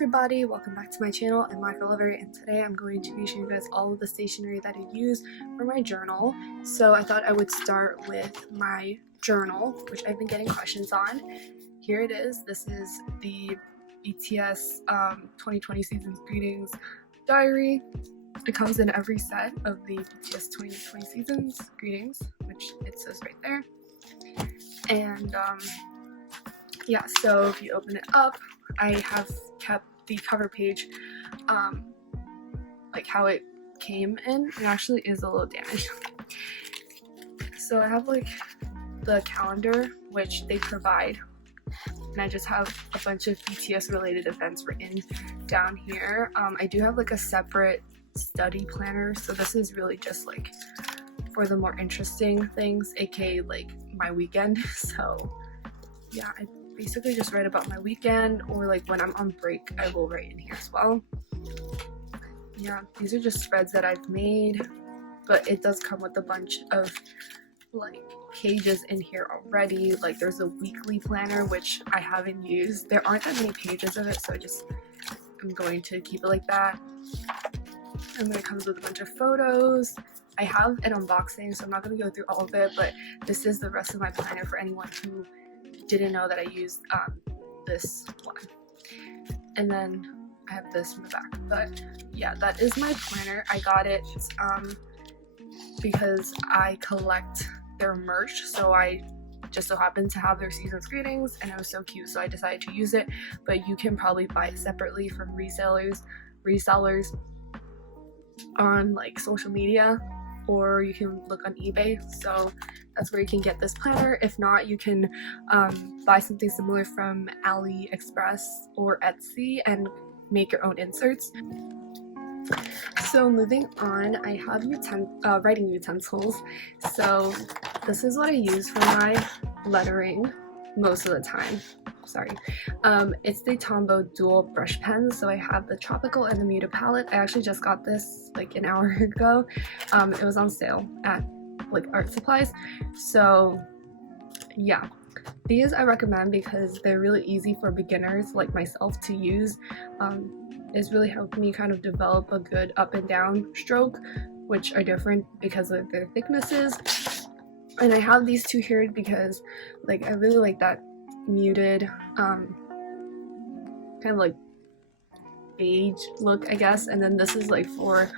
everybody, welcome back to my channel. I'm Lacquer Lover, and today I'm going to be showing you guys all of the stationery that I use for my journal. So I thought I would start with my journal, which I've been getting questions on. Here it is. This is the BTS 2020 Season's Greetings diary. It comes in every set of the BTS 2020 Season's Greetings, which it says right there. And yeah, so if you open it up, I have kept the cover page like how it came in. It actually is a little damaged. So I have like the calendar, which they provide, and I just have a bunch of BTS related events written down here. I do have like a separate study planner, so this is really just like for the more interesting things, aka like my weekend. So yeah, I basically just write about my weekend, or like when I'm on break I will write in here as well. Yeah, these are just spreads that I've made, but it does come with a bunch of like pages in here already. Like there's a weekly planner which I haven't used. There aren't that many pages of it, so I'm going to keep it like that. And then it comes with a bunch of photos. I have an unboxing, so I'm not going to go through all of it, but this is the rest of my planner for anyone who didn't know that I used this one. And then I have this in the back. But yeah, that is my planner. I got it because I collect their merch, so I just so happened to have their season's greetings and it was so cute, so I decided to use it. But you can probably buy it separately from resellers on like social media, or you can look on eBay. So that's where you can get this planner. If not, you can buy something similar from AliExpress or Etsy and make your own inserts. So moving on, I have writing utensils. So this is what I use for my lettering most of the time. Sorry. It's the Tombow dual brush pens. So I have the tropical and the muted palette. I actually just got this like an hour ago. It was on sale at like art supplies. So yeah, these I recommend because they're really easy for beginners like myself to use. It's really helped me kind of develop a good up and down stroke, which are different because of their thicknesses. And I have these two here because like I really like that muted kind of like beige look, I guess. And then this is like for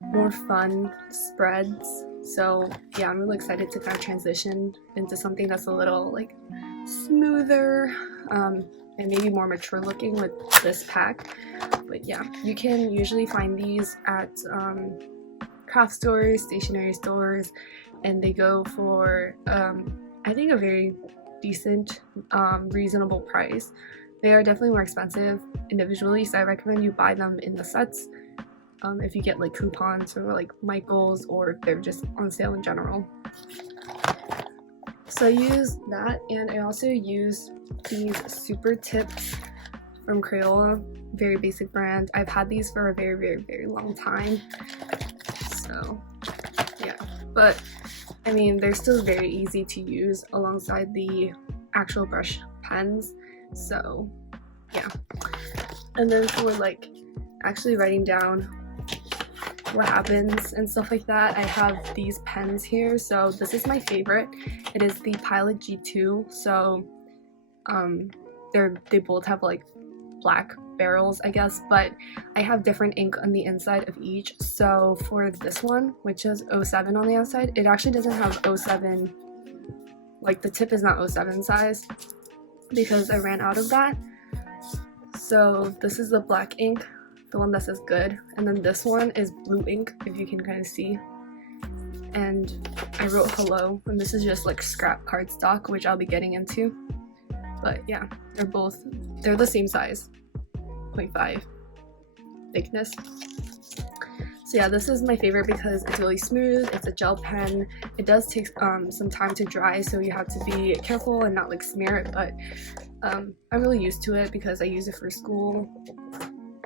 more fun spreads. So yeah, I'm really excited to kind of transition into something that's a little like smoother and maybe more mature looking with this pack. But yeah, you can usually find these at craft stores, stationery stores, and they go for I think a very decent reasonable price. They are definitely more expensive individually, so I recommend you buy them in the sets if you get like coupons or like Michaels, or if they're just on sale in general. So I use that, and I also use these Supertips from Crayola, very basic brand. I've had these for a very long time, so yeah. But I mean, they're still very easy to use alongside the actual brush pens, so yeah. And then for like actually writing down what happens and stuff like that, I have these pens here. So this is my favorite. It is the Pilot G2. So they both have like black barrels, I guess, but I have different ink on the inside of each. So for this one, which is 07 on the outside, it actually doesn't have 07, like the tip is not 07 size because I ran out of that. So this is the black ink, the one that says good, and then this one is blue ink, if you can kind of see. And I wrote hello, and this is just like scrap cardstock, which I'll be getting into. But yeah, they're the same size, 0.5 thickness. So yeah, this is my favorite because it's really smooth. It's a gel pen. It does take some time to dry, so you have to be careful and not like smear it, but I'm really used to it because I use it for school.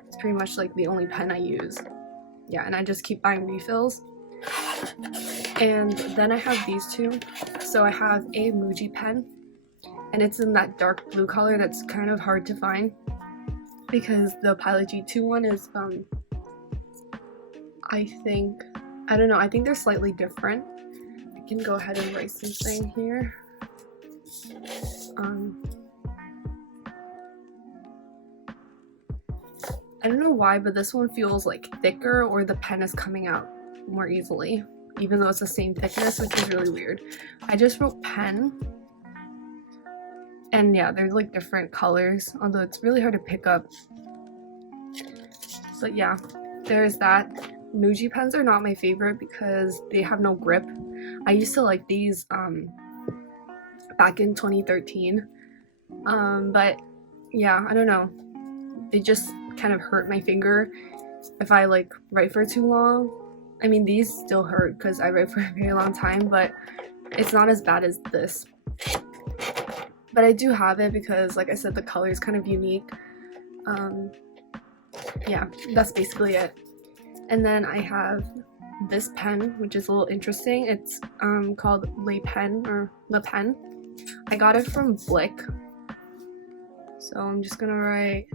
It's pretty much like the only pen I use. Yeah, and I just keep buying refills. And then I have these two. So I have a Muji pen, and it's in that dark blue color that's kind of hard to find. because the Pilot G2 one is I don't know, I think they're slightly different. I can go ahead and write something here. I don't know why, but this one feels like thicker, or the pen is coming out more easily, even though it's the same thickness, which is really weird. I just wrote pen, and yeah, they're like different colors, although it's really hard to pick up. But yeah, there's that. Muji pens are not my favorite because they have no grip. I used to like these back in 2013, but yeah, I don't know, it just kind of hurt my finger if I like write for too long. I mean, these still hurt because I write for a very long time, but it's not as bad as this. But I do have it because, like I said, the color is kind of unique. Yeah, that's basically it. And then I have this pen, which is a little interesting. It's called Le Pen, or Le Pen. I got it from Blick. So I'm just gonna write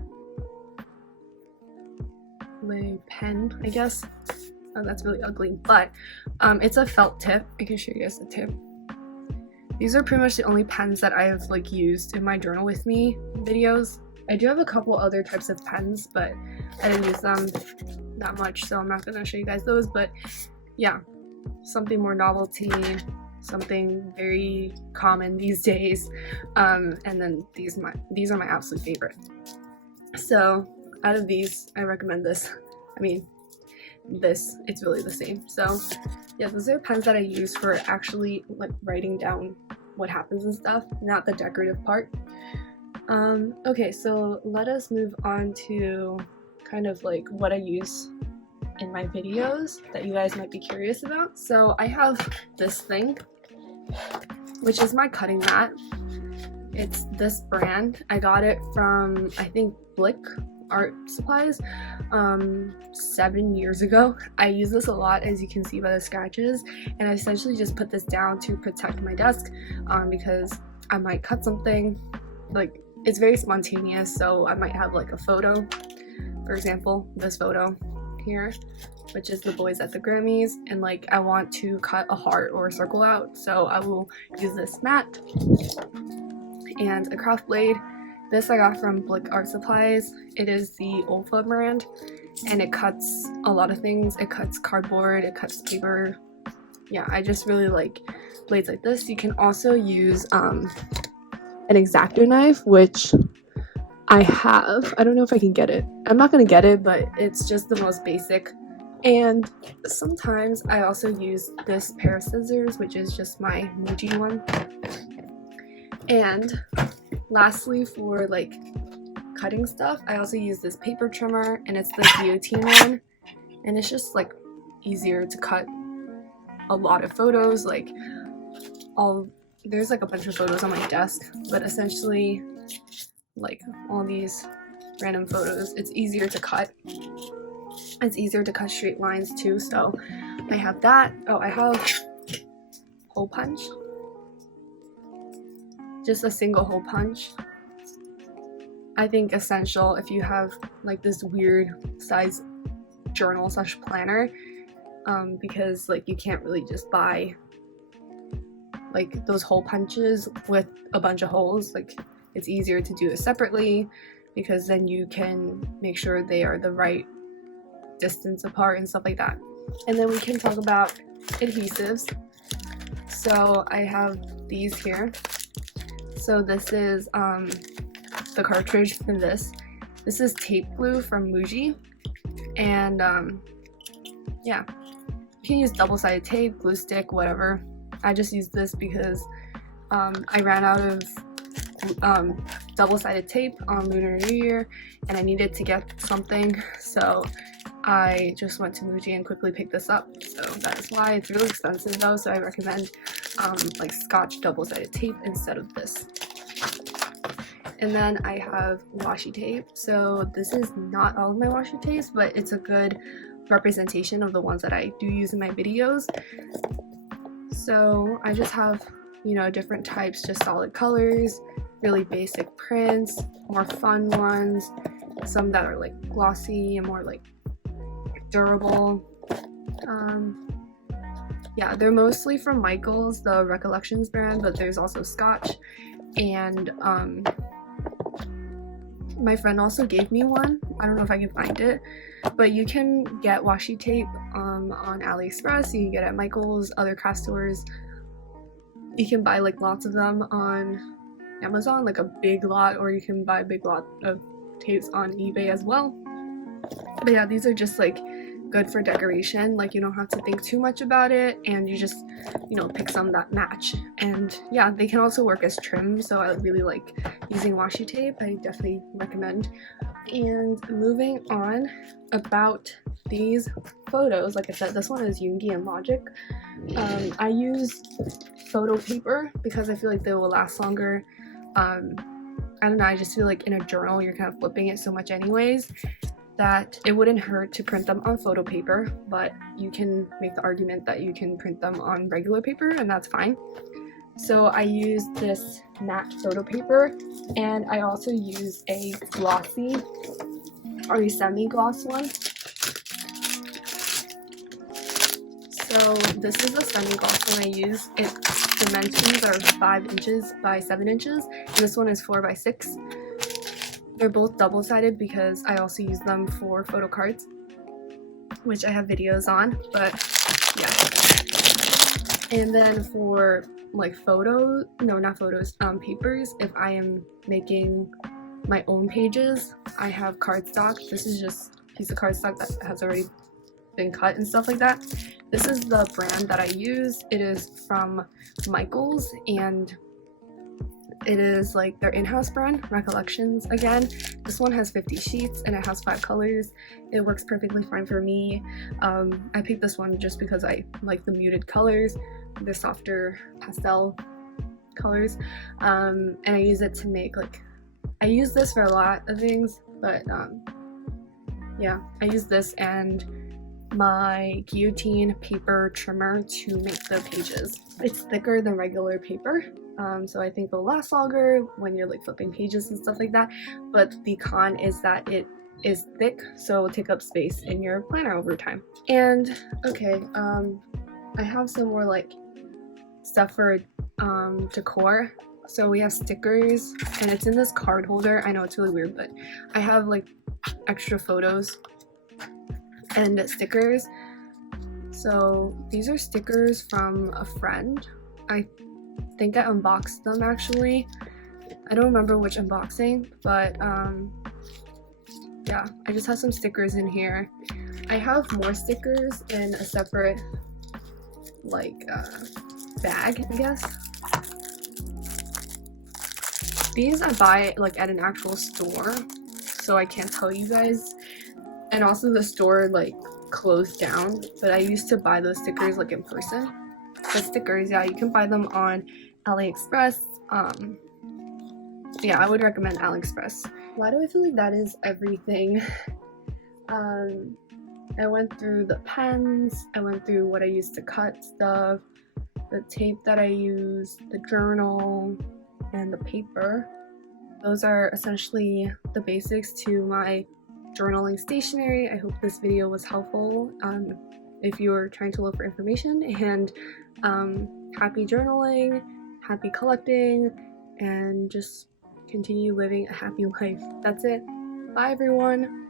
Le Pen, I guess. Oh, that's really ugly, but it's a felt tip. I can show you guys the tip. These are pretty much the only pens that I've like used in my journal with me videos. I do have a couple other types of pens, but I didn't use them that much, so I'm not gonna show you guys those. But yeah, something more novelty, something very common these days. And then these are my absolute favorite. So out of these, I recommend this. I mean, this, it's really the same. So yeah, those are pens that I use for actually like writing down what happens and stuff, not the decorative part. Okay, so let us move on to kind of like what I use in my videos that you guys might be curious about. So I have this thing, which is my cutting mat. It's this brand. I got it from, I think, Blick art supplies 7 years ago. I use this a lot, as you can see by the scratches, and I essentially just put this down to protect my desk because I might cut something. Like, it's very spontaneous, so I might have like a photo, for example, this photo here, which is the boys at the Grammys, and like I want to cut a heart or a circle out, so I will use this mat and a craft blade. This I got from Blick Art Supplies. It is the Olfa brand, and it cuts a lot of things. It cuts cardboard, it cuts paper. Yeah, I just really like blades like this. You can also use an X-Acto knife, which I have. I don't know if I can get it. I'm not gonna get it, but it's just the most basic. And sometimes I also use this pair of scissors, which is just my Muji one. And lastly, for like cutting stuff, I also use this paper trimmer, and it's the guillotine one, and it's just like easier to cut a lot of photos. Like there's like a bunch of photos on my desk, but essentially like all these random photos, it's easier to cut. It's easier to cut straight lines too, so I have that. Oh, I have hole punch. Just a single hole punch. I think essential if you have like this weird size journal / planner, because like you can't really just buy like those hole punches with a bunch of holes. Like, it's easier to do it separately because then you can make sure they are the right distance apart and stuff like that. And then we can talk about adhesives. So I have these here. So this is the cartridge for this. This is tape glue from Muji, and yeah, you can use double-sided tape, glue stick, whatever. I just used this because I ran out of double-sided tape on Lunar New Year, and I needed to get something, so I just went to Muji and quickly picked this up. So that is why. It's really expensive though, so I recommend like Scotch double-sided tape instead of this. And then I have washi tape. So this is not all of my washi tapes, but it's a good representation of the ones that I do use in my videos. So I just have, you know, different types, just solid colors, really basic prints, more fun ones, some that are like glossy and more like durable. Yeah, they're mostly from Michaels, the Recollections brand, but there's also Scotch, and my friend also gave me one. I don't know if I can find it, but you can get washi tape on AliExpress. You can get it at Michaels, other craft stores. You can buy like lots of them on Amazon, like a big lot, or you can buy a big lot of tapes on eBay as well. But yeah, these are just like good for decoration. Like, you don't have to think too much about it, and you just, you know, pick some that match. And yeah, they can also work as trim, so I really like using washi tape. I definitely recommend. And moving on, about these photos, like I said, this one is Yoongi and Logic. I use photo paper because I feel like they will last longer. I don't know, I just feel like in a journal you're kind of flipping it so much anyways that it wouldn't hurt to print them on photo paper, but you can make the argument that you can print them on regular paper, and that's fine. So I use this matte photo paper, and I also use a glossy or a semi-gloss one. So this is a semi-gloss one I use. Its dimensions are 5 inches by 7 inches, and this one is 4 by 6. They're both double-sided because I also use them for photo cards, which I have videos on, but yeah. And then for like papers, if I am making my own pages, I have cardstock. This is just a piece of cardstock that has already been cut and stuff like that. This is the brand that I use. It is from Michaels, and it is like their in-house brand, Recollections again. This one has 50 sheets and it has 5 colors. It works perfectly fine for me. I picked this one just because I like the muted colors, the softer pastel colors, and I use it to make like, I use this for a lot of things, but yeah, I use this and my guillotine paper trimmer to make the pages. It's thicker than regular paper, so I think it'll last longer when you're like flipping pages and stuff like that, but the con is that it is thick, so it will take up space in your planner over time. And okay, I have some more like stuff for decor. So we have stickers, and it's in this card holder. I know it's really weird, but I have like extra photos and stickers. So these are stickers from a friend. I think I unboxed them actually. I don't remember which unboxing, but yeah, I just have some stickers in here. I have more stickers in a separate like bag, I guess. These I buy like at an actual store, so I can't tell you guys. And also the store like closed down, but I used to buy those stickers like in person. The stickers, yeah, you can buy them on AliExpress. Yeah, I would recommend AliExpress. Why do I feel like that is everything? I went through the pens, I went through what I used to cut stuff, the tape that I use, the journal, and the paper. Those are essentially the basics to my journaling stationery. I hope this video was helpful if you're trying to look for information, and happy journaling, happy collecting, and just continue living a happy life. That's it. Bye everyone.